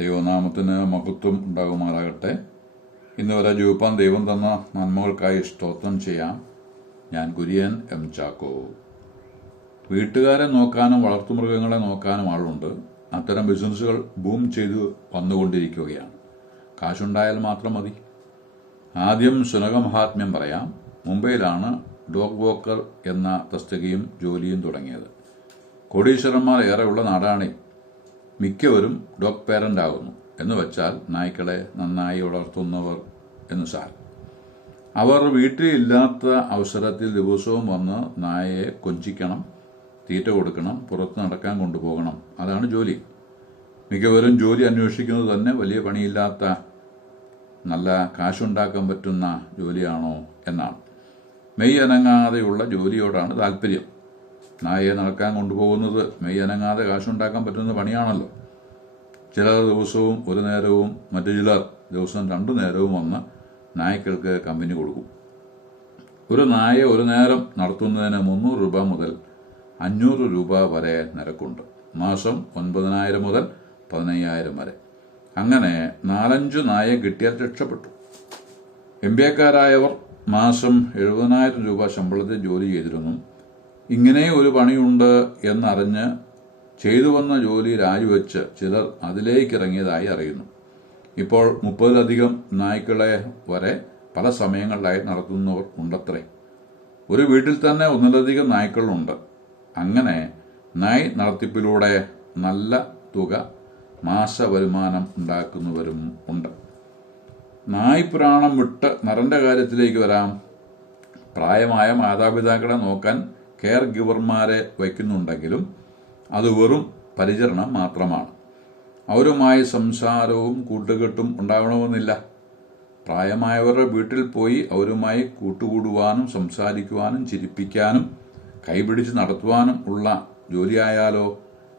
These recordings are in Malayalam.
ദൈവനാമത്തിന് മഹത്വം ഉണ്ടാകുമാറാകട്ടെ. ഇന്ന് വരെ ജീവിപ്പാൻ ദൈവം തന്ന നന്മകൾക്കായി സ്തോത്രം ചെയ്യാം. ഞാൻ കുര്യൻ എം ചാക്കോ. വീട്ടുകാരെ നോക്കാനും വളർത്തുമൃഗങ്ങളെ നോക്കാനും ആളുണ്ട്. അത്തരം ബിസിനസ്സുകൾ ബൂം ചെയ്തു വന്നുകൊണ്ടിരിക്കുകയാണ്. കാശുണ്ടായാൽ മാത്രം മതി. ആദ്യം സുനകമഹാത്മ്യം പറയാം. മുംബൈയിലാണ് ഡോഗ് വോക്കർ എന്ന തസ്തികയും ജോലിയും തുടങ്ങിയത്. കോടീശ്വരന്മാർ ഏറെയുള്ള നാടാണ്. മിക്കവരും ഡോഗ് പേരന്റ് ആകുന്നു. എന്ന് വെച്ചാൽ നായ്ക്കളെ നന്നായി വളർത്തുന്നവർ എന്ന് സാർ. അവർ വീട്ടിലില്ലാത്ത അവസരത്തിൽ ദിവസവും വന്ന് നായയെ കൊഞ്ചിക്കണം, തീറ്റ കൊടുക്കണം, പുറത്ത് നടക്കാൻ കൊണ്ടുപോകണം. അതാണ് ജോലി. മിക്കവരും ജോലി അന്വേഷിക്കുന്നത് തന്നെ വലിയ പണിയില്ലാത്ത നല്ല കാശുണ്ടാക്കാൻ പറ്റുന്ന ജോലിയാണോ എന്നാണ്. മെയ് അനങ്ങാതെയുള്ള ജോലിയോടാണ് താല്പര്യം. നായയെ നടക്കാൻ കൊണ്ടുപോകുന്നത് മെയ് അനങ്ങാതെ കാശുണ്ടാക്കാൻ പറ്റുന്ന പണിയാണല്ലോ. ചിലർ ദിവസവും ഒരു നേരവും മറ്റു ചിലർ ദിവസം 2 നേരവും വന്ന് നായ്ക്കൾക്ക് കമ്പനി കൊടുക്കും. ഒരു നായയെ ഒരു നേരം നടത്തുന്നതിന് 300 രൂപ മുതൽ 500 രൂപ വരെ നിരക്കുണ്ട്. മാസം 9,000 മുതൽ 15,000 വരെ. അങ്ങനെ 4-5 നായയെ കിട്ടിയാൽ രക്ഷപ്പെട്ടു. MBAക്കാരായവർ മാസം 70,000 രൂപ ശമ്പളത്തിൽ ജോലി ചെയ്തിരുന്നു. ഇങ്ങനെ ഒരു പണിയുണ്ട് എന്നറിഞ്ഞ് ചെയ്തു വന്ന ജോലി രാജിവെച്ച് ചിലർ അതിലേക്ക് ഇറങ്ങിയതായി അറിയുന്നു. ഇപ്പോൾ 30-ലധികം നായ്ക്കളെ വരെ പല സമയങ്ങളിലായി നടത്തുന്നവർ ഉണ്ടത്രേ. ഒരു വീട്ടിൽ തന്നെ 1-ലധികം നായ്ക്കളുണ്ട്. അങ്ങനെ നായ് നടത്തിപ്പിലൂടെ നല്ല തുക മാസ വരുമാനം ഉണ്ടാക്കുന്നവരും ഉണ്ട്. നായ് പുരാണം വിട്ട് നരന്റെ കാര്യത്തിലേക്ക് വരാം. പ്രായമായ മാതാപിതാക്കളെ നോക്കാൻ കെയർ ഗിവർമാരെ വയ്ക്കുന്നുണ്ടെങ്കിലും അത് വെറും പരിചരണം മാത്രമാണ്. അവരുമായി സംസാരവും കൂട്ടുകെട്ടും ഉണ്ടാവണമെന്നില്ല. പ്രായമായവരുടെ വീട്ടിൽ പോയി അവരുമായി കൂട്ടുകൂടുവാനും സംസാരിക്കുവാനും ചിരിപ്പിക്കാനും കൈപിടിച്ച് നടത്തുവാനും ഉള്ള ജോലിയായാലോ?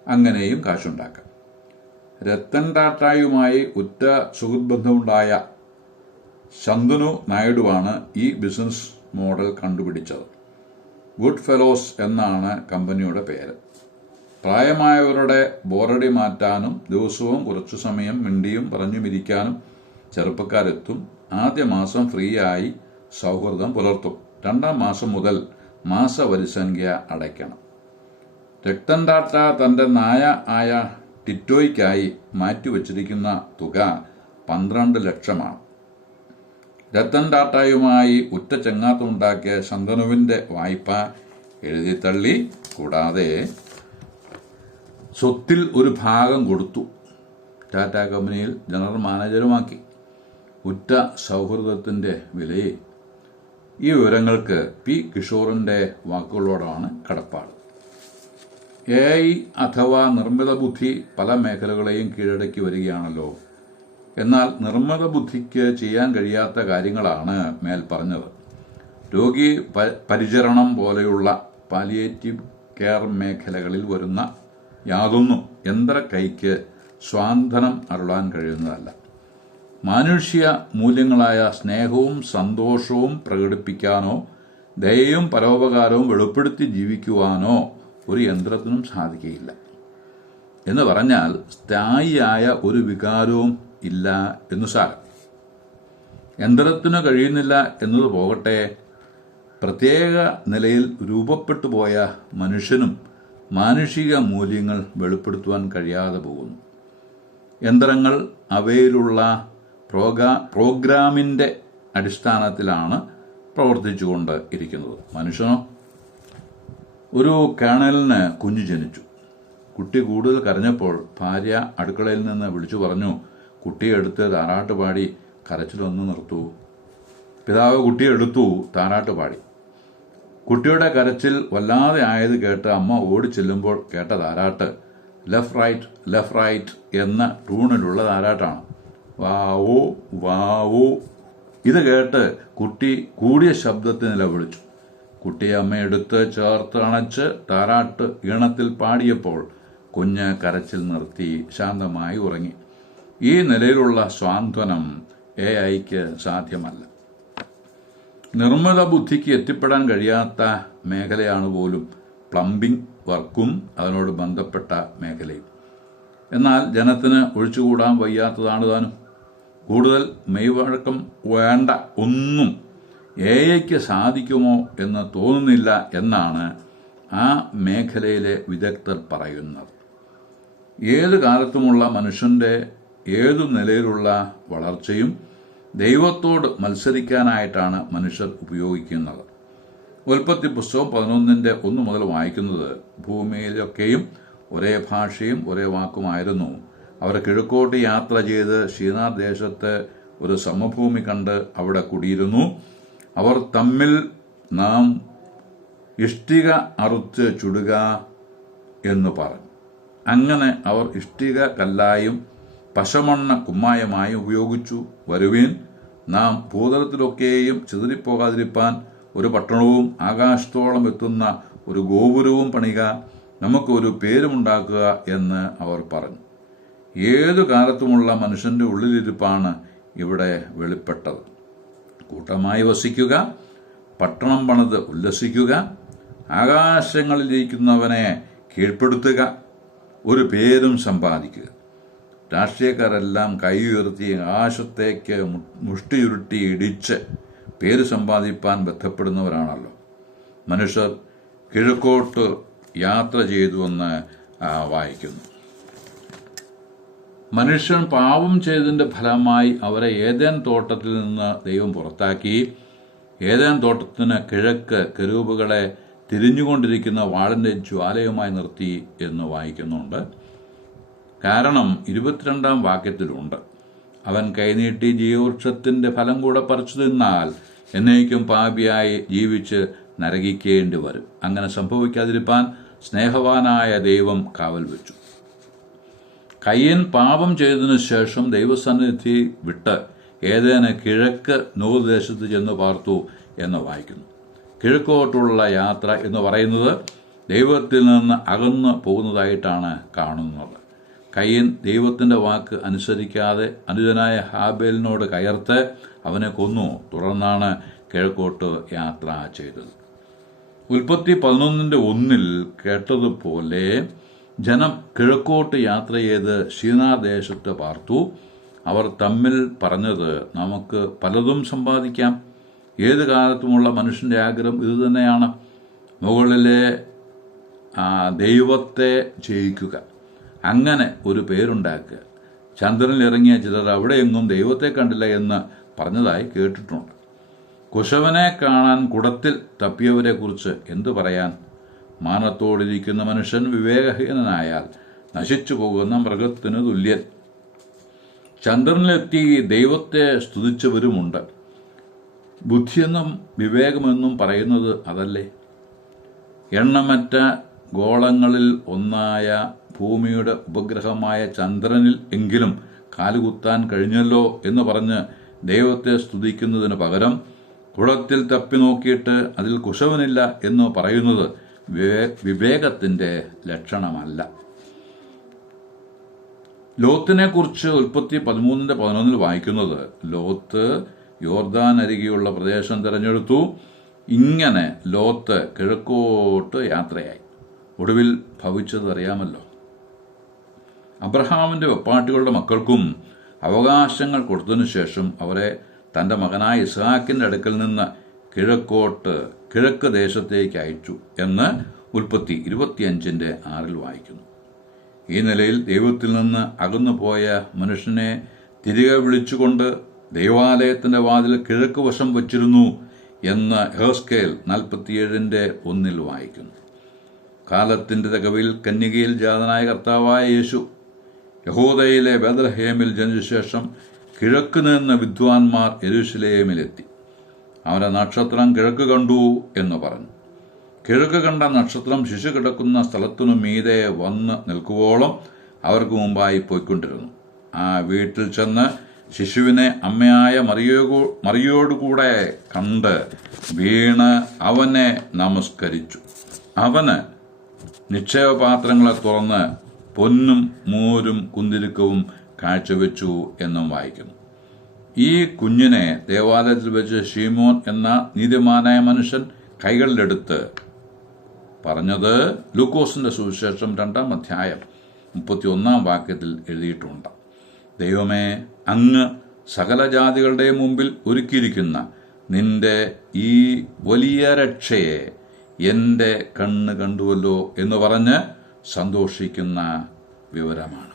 അങ്ങനെയും കാശുണ്ടാക്കാം. രത്തൻ ടാറ്റയുമായി ഉറ്റ സുഹൃത്ബന്ധമുണ്ടായ ശന്തനു നായിഡുവാണ് ഈ ബിസിനസ് മോഡൽ കണ്ടുപിടിച്ചത്. ഗുഡ് ഫെലോസ് എന്നാണ് കമ്പനിയുടെ പേര്. പ്രായമായവരുടെ ബോറടി മാറ്റാനും ദിവസവും കുറച്ചു സമയം മിണ്ടിയും പറഞ്ഞുമിരിക്കാനും ചെറുപ്പക്കാരെത്തും. ആദ്യ മാസം ഫ്രീ ആയി സൗഹൃദം പുലർത്തും. 2-ാം മാസം മുതൽ മാസവരിസംഖ്യ അടയ്ക്കണം. രത്തൻ ടാറ്റ തന്റെ നായ ആയ ടിറ്റോയ്ക്കായി മാറ്റിവച്ചിരിക്കുന്ന തുക 12 ലക്ഷമാണ്. രത്തൻ ടാറ്റയുമായി ഉറ്റ ചങ്ങാത്തമുണ്ടാക്കിയ ശന്തനുവിന്റെ വായ്പ എഴുതിത്തള്ളി. കൂടാതെ സ്വത്തിൽ ഒരു ഭാഗം കൊടുത്തു. ടാറ്റ കമ്പനിയിൽ ജനറൽ മാനേജരുമാക്കി. ഉറ്റ സൗഹൃദത്തിന്റെ വിലയെ. ഈ വിവരങ്ങൾക്ക് പി കിഷോറിന്റെ വാക്കുകളോടാണ് കടപ്പാട്. AI അഥവാ നിർമ്മിത ബുദ്ധി പല മേഖലകളെയും കീഴടക്കി വരികയാണല്ലോ. എന്നാൽ നിർമ്മിത ബുദ്ധിക്ക് ചെയ്യാൻ കഴിയാത്ത കാര്യങ്ങളാണ് മേൽ പറഞ്ഞത്. രോഗി പരിചരണം പോലെയുള്ള പാലിയേറ്റീവ് കെയർ മേഖലകളിൽ വരുന്ന യാതൊന്നും യന്ത്ര കൈക്ക് സ്വാന്തനം അരുളാൻ കഴിയുന്നതല്ല. മാനുഷ്യ മൂല്യങ്ങളായ സ്നേഹവും സന്തോഷവും പ്രകടിപ്പിക്കാനോ ദയയും പരോപകാരവും വെളിപ്പെടുത്തി ജീവിക്കുവാനോ ഒരു യന്ത്രത്തിനും സാധിക്കുകയില്ല. എന്ന് പറഞ്ഞാൽ സ്ഥായിയായ ഒരു വികാരവും ഇല്ല എന്നു സാരം. യന്ത്രത്തിനു കഴിയുന്നില്ല എന്നത് പോകട്ടെ, പ്രത്യേക നിലയിൽ രൂപപ്പെട്ടു പോയ മനുഷ്യനും മാനുഷിക മൂല്യങ്ങൾ വെളിപ്പെടുത്തുവാൻ കഴിയാതെ പോകുന്നു. യന്ത്രങ്ങൾ അവയിലുള്ള പ്രോഗ്രാമിന്റെ അടിസ്ഥാനത്തിലാണ് പ്രവർത്തിച്ചുകൊണ്ട് ഇരിക്കുന്നത്. മനുഷ്യനോ? ഒരു കേണലിന് കുഞ്ഞു ജനിച്ചു. കുട്ടി കൂടുതൽ കരഞ്ഞപ്പോൾ ഭാര്യ അടുക്കളയിൽ നിന്ന് വിളിച്ചു പറഞ്ഞു, കുട്ടിയെ എടുത്ത് താരാട്ട് പാടി കരച്ചിലൊന്ന് നിർത്തൂ. പിതാവ് കുട്ടിയെ എടുത്തു, താരാട്ട് പാടി. കുട്ടിയുടെ കരച്ചിൽ വല്ലാതെ ആയത് കേട്ട് അമ്മ ഓടിച്ചെല്ലുമ്പോൾ കേട്ട താരാട്ട് ലെഫ്റ്റ് റൈറ്റ് ലെഫ്റ്റ് റൈറ്റ് എന്ന ട്യൂണിലുള്ള താരാട്ടാണ്. വാവോ വാവോ. ഇത് കേട്ട് കുട്ടി കൂടിയ ശബ്ദത്തിൽ നിലവിളിച്ചു. കുട്ടിയെ അമ്മയെടുത്ത് ചേർത്ത് അണച്ച് താരാട്ട് ഈണത്തിൽ പാടിയപ്പോൾ കുഞ്ഞ് കരച്ചിൽ നിർത്തി ശാന്തമായി ഉറങ്ങി. ഈ നിലയിലുള്ള സ്വാന്തനം AIക്ക് സാധ്യമല്ല. നിർമ്മിത ബുദ്ധിക്ക് എത്തിപ്പെടാൻ കഴിയാത്ത മേഖലയാണ് പോലും പ്ലംബിംഗ് വർക്കും അതിനോട് ബന്ധപ്പെട്ട മേഖലയും. എന്നാൽ ജനത്തിന് ഒഴിച്ചുകൂടാൻ വയ്യാത്തതാണ് താനും. കൂടുതൽ മെയ്വഴക്കം വേണ്ട ഒന്നും എഐക്ക് സാധിക്കുമോ എന്ന് തോന്നുന്നില്ല എന്നാണ് ആ മേഖലയിലെ വിദഗ്ധർ പറയുന്നത്. ഏത് കാലത്തുമുള്ള മനുഷ്യൻ്റെ ഏതു നിലയിലുള്ള വളർച്ചയും ദൈവത്തോട് മത്സരിക്കാനായിട്ടാണ് മനുഷ്യർ ഉപയോഗിക്കുന്നത്. ഉൽപ്പത്തി പുസ്തകം 11:1 മുതൽ വായിക്കുന്നത്, ഭൂമിയിലൊക്കെയും ഒരേ ഭാഷയും ഒരേ വാക്കുമായിരുന്നു. അവർ കിഴക്കോട്ട് യാത്ര ചെയ്ത് ഷീനാർ ദേശത്ത് ഒരു സമഭൂമി കണ്ട് അവിടെ കുടിയിരുന്നു. അവർ തമ്മിൽ, നാം ഇഷ്ടിക അറുത്ത് ചുടുക എന്ന് പറഞ്ഞു. അങ്ങനെ അവർ ഇഷ്ടിക കല്ലായും പശമണ്ണ കുമ്മായമായും ഉപയോഗിച്ചു. വരുവീൻ, നാം ഭൂതലത്തിലൊക്കെയും ചിതറിപ്പോകാതിരിപ്പാൻ ഒരു പട്ടണവും ആകാശത്തോളം എത്തുന്ന ഒരു ഗോപുരവും പണിക, നമുക്കൊരു പേരുമുണ്ടാക്കുക എന്ന് അവർ പറഞ്ഞു. ഏതു കാലത്തുമുള്ള മനുഷ്യന്റെ ഉള്ളിലിരിപ്പാണ് ഇവിടെ വെളിപ്പെട്ടത്. കൂട്ടമായി വസിക്കുക, പട്ടണം പണിത് ഉല്ലസിക്കുക, ആകാശങ്ങളിലിരിക്കുന്നവനെ കീഴ്പ്പെടുത്തുക, ഒരു പേരും സമ്പാദിക്കുക. രാഷ്ട്രീയക്കാരെല്ലാം കൈ ഉയർത്തി ആകാശത്തേക്ക് മുഷ്ടിയുരുട്ടി ഇടിച്ച് പേര് സമ്പാദിപ്പാൻ ബന്ധപ്പെടുന്നവരാണല്ലോ. മനുഷ്യർ കിഴക്കോട്ട് യാത്ര ചെയ്തുവെന്ന് വായിക്കുന്നു. മനുഷ്യൻ പാപം ചെയ്തതിൻ്റെ ഫലമായി അവരെ ഏദെൻ തോട്ടത്തിൽ നിന്ന് ദൈവം പുറത്താക്കി. ഏദെൻ തോട്ടത്തിന് കിഴക്ക് കെരൂബുകളെ തിരിഞ്ഞുകൊണ്ടിരിക്കുന്ന വാളിൻ്റെ ജ്വാലയുമായി നിർത്തി എന്ന് വായിക്കുന്നുണ്ട്. കാരണം 22-ാം വാക്യത്തിലുണ്ട്, അവൻ കൈനീട്ടി ജീവവൃക്ഷത്തിൻ്റെ ഫലം കൂടെ പറിച്ചു തിന്നാൽ എന്നേക്കും പാപിയായി ജീവിച്ച് നരകിക്കേണ്ടി വരും. അങ്ങനെ സംഭവിക്കാതിരിപ്പാൻ സ്നേഹവാനായ ദൈവം കാവൽ വെച്ചു. കയ്യൻ പാപം ചെയ്തതിനു ശേഷം ദൈവസന്നിധി വിട്ട് ഏദേന് കിഴക്ക് നോദ് ദേശത്ത് ചെന്ന് പാർത്തു എന്ന് വായിക്കുന്നു. കിഴക്കോട്ടുള്ള യാത്ര എന്ന് പറയുന്നത് ദൈവത്തിൽ നിന്ന് അകന്നു പോകുന്നതായിട്ടാണ് കാണുന്നത്. കയ്യൻ ദൈവത്തിൻ്റെ വാക്ക് അനുസരിക്കാതെ അനുജനായ ഹാബേലിനോട് കയർത്ത് അവനെ കൊന്നു. തുടർന്നാണ് കിഴക്കോട്ട് യാത്ര ചെയ്തത്. ഉൽപ്പത്തി 11:1 കേട്ടതുപോലെ ജനം കിഴക്കോട്ട് യാത്ര ചെയ്ത് ഷീനാർ ദേശത്ത് പാർത്തു. അവർ തമ്മിൽ പറഞ്ഞത്, നമുക്ക് പലതും സമ്പാദിക്കാം. ഏത് കാലത്തുമുള്ള മനുഷ്യൻ്റെ ആഗ്രഹം ഇതുതന്നെയാണ്, മുകളിലെ ദൈവത്തെ ജയിക്കുക, അങ്ങനെ ഒരു പേരുണ്ടാക്കുക. ചന്ദ്രനിൽ ഇറങ്ങിയ ചിലർ അവിടെയെങ്ങും ദൈവത്തെ കണ്ടില്ല എന്ന് പറഞ്ഞതായി കേട്ടിട്ടുണ്ട്. കുശവനെ കാണാൻ കുടത്തിൽ തപ്പിയവരെക്കുറിച്ച് എന്തു പറയാൻ? മാനത്തോടിരിക്കുന്ന മനുഷ്യൻ വിവേകഹീനനായാൽ നശിച്ചു പോകുന്ന മൃഗത്തിനു തുല്യൻ. ചന്ദ്രനിലെത്തി ദൈവത്തെ സ്തുതിച്ചവരുമുണ്ട്. ബുദ്ധിയെന്നും വിവേകമെന്നും പറയുന്നത് അതല്ലേ? എണ്ണമറ്റ ഗോളങ്ങളിൽ ഒന്നായ ഭൂമിയുടെ ഉപഗ്രഹമായ ചന്ദ്രനിൽ എങ്കിലും കാലുകുത്താൻ കഴിഞ്ഞല്ലോ എന്ന് പറഞ്ഞ് ദൈവത്തെ സ്തുതിക്കുന്നതിന് പകരം കുളത്തിൽ തപ്പി നോക്കിയിട്ട് അതിൽ കുശവനില്ല എന്ന് പറയുന്നത് വിവേകത്തിൻ്റെ ലക്ഷണമല്ല. ലോത്തിനെ കുറിച്ച് ഉൽപ്പത്തി 13:11 വായിക്കുന്നത്, ലോത്ത് യോർദാൻ അരികെയുള്ള പ്രദേശം തിരഞ്ഞെടുത്തു. ഇങ്ങനെ ലോത്ത് കിഴക്കോട്ട് യാത്രയായി. ഒടുവിൽ ഭവിച്ചത് അറിയാമല്ലോ. അബ്രഹാമിൻ്റെ വെപ്പാട്ടികളുടെ മക്കൾക്കും അവകാശങ്ങൾ കൊടുത്തതിനു ശേഷം അവരെ തൻ്റെ മകനായ ഇസ്ഹാക്കിൻ്റെ അടുക്കൽ നിന്ന് കിഴക്ക് ദേശത്തേക്ക് അയച്ചു എന്ന് ഉൽപ്പത്തി 25:6 വായിക്കുന്നു. ഈ നിലയിൽ ദൈവത്തിൽ നിന്ന് അകന്നുപോയ മനുഷ്യനെ തിരികെ വിളിച്ചുകൊണ്ട് ദൈവാലയത്തിൻ്റെ വാതിൽ കിഴക്ക് വശം വച്ചിരുന്നു എന്ന് ഹെസ്കേൽ 47:1 വായിക്കുന്നു. കാലത്തിൻ്റെ തികവിൽ കന്യകയിൽ ജാതനായ കർത്താവായ യേശു യഹൂദയിലെ ബേത്ലഹേമിൽ ജനിച്ച ശേഷം കിഴക്ക് നിന്ന് വിദ്വാൻമാർ യെരൂശലേമിലെത്തി. അവൻ്റെ നക്ഷത്രം കിഴക്ക് കണ്ടു എന്ന് പറഞ്ഞു. കിഴക്ക് കണ്ട നക്ഷത്രം ശിശു കിടക്കുന്ന സ്ഥലത്തിനു മീതെ വന്ന് നിൽക്കുവോളം അവർക്ക് മുമ്പായി പോയിക്കൊണ്ടിരുന്നു. ആ വീട്ടിൽ ചെന്ന് ശിശുവിനെ അമ്മയായ മറിയോടുകൂടെ കണ്ട് വീണ് അവനെ നമസ്കരിച്ചു. അവന് നിക്ഷേപപാത്രങ്ങളെ തുറന്ന് പൊന്നും മൂരും കുന്തിരുക്കവും കാഴ്ചവെച്ചു എന്നും വായിക്കുന്നു. ഈ കുഞ്ഞിനെ ദേവാലയത്തിൽ വെച്ച് ഷീമോൻ എന്ന നീതിമാനായ മനുഷ്യൻ കൈകളിലെടുത്ത് പറഞ്ഞത് ലൂക്കോസിന്റെ സുവിശേഷം 2-ാം അധ്യായം 31 എഴുതിയിട്ടുണ്ട്. ദൈവമേ, അങ്ങ് സകല ജാതികളുടെ മുമ്പിൽ ഒരുക്കിയിരിക്കുന്ന നിന്റെ ഈ വലിയ രക്ഷയെ എൻ്റെ കണ്ണ് കണ്ടുവല്ലോ എന്ന് പറഞ്ഞ് സന്തോഷിക്കുന്ന വിവരമാണ്.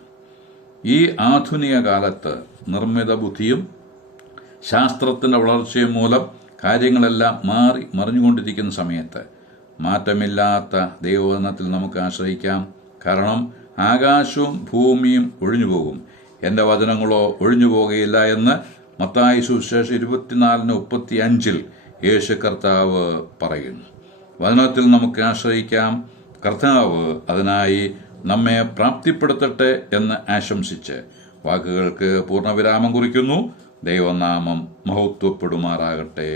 ഈ ആധുനിക കാലത്ത് നിർമ്മിത ബുദ്ധിയും ശാസ്ത്രത്തിൻ്റെ വളർച്ചയും മൂലം കാര്യങ്ങളെല്ലാം മറിഞ്ഞുകൊണ്ടിരിക്കുന്ന സമയത്ത് മാറ്റമില്ലാത്ത ദൈവവചനത്തിൽ നമുക്ക് ആശ്രയിക്കാം. കാരണം ആകാശവും ഭൂമിയും ഒഴിഞ്ഞു പോകും, എൻ്റെ വചനങ്ങളോ ഒഴിഞ്ഞു പോകുകയില്ല എന്ന് മത്തായി സുവിശേഷം 24:35 യേശു കർത്താവ് പറയുന്നു. വചനത്തിൽ നമുക്ക് ആശ്രയിക്കാം. കർത്താവ് അതിനായി നമ്മെ പ്രാപ്തിപ്പെടുത്തട്ടെ എന്ന് ആശംസിച്ച് വാക്കുകൾക്ക് പൂർണ്ണവിരാമം കുറിക്കുന്നു. ദൈവനാമം മഹത്വപ്പെടുമാറാകട്ടെ.